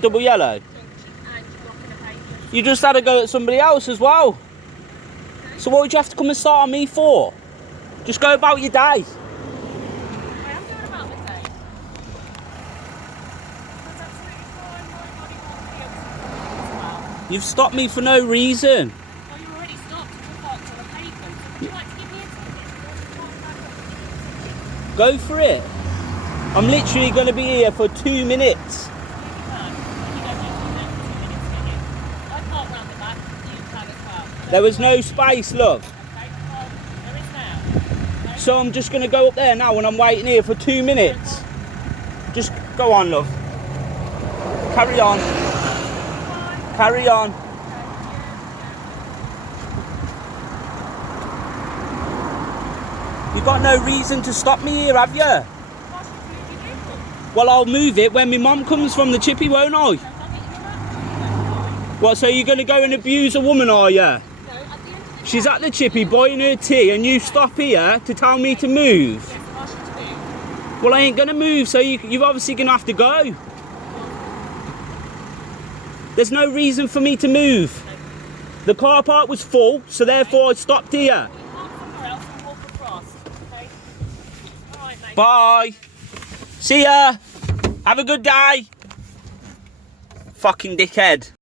Double yellow. You just had to go at somebody else as well. So what would you have to come and start on me for? Just go about your day. I am going about my day. That's absolutely fine. My body won't be able to as well. You've stopped me for no reason. Well, you already stopped to come back to the pavement. So would you like to give me a ticket? Go for it. I'm literally going to be here for 2 minutes. There was no space, love. Okay, well, there is now. Okay. So I'm just going to go up there now and I'm waiting here for 2 minutes. Just go on, love. Carry on. Carry on. You've got no reason to stop me here, have you? Well, I'll move it when my mum comes from the chippy, won't I? What, so you're going to go and abuse a woman, are you? She's at the chippy buying her tea and you stop here to tell me to move? Well, I ain't going to move, so you're obviously going to have to go. There's no reason for me to move. The car park was full, so therefore I stopped here. Bye. See ya. Have a good day. Fucking dickhead.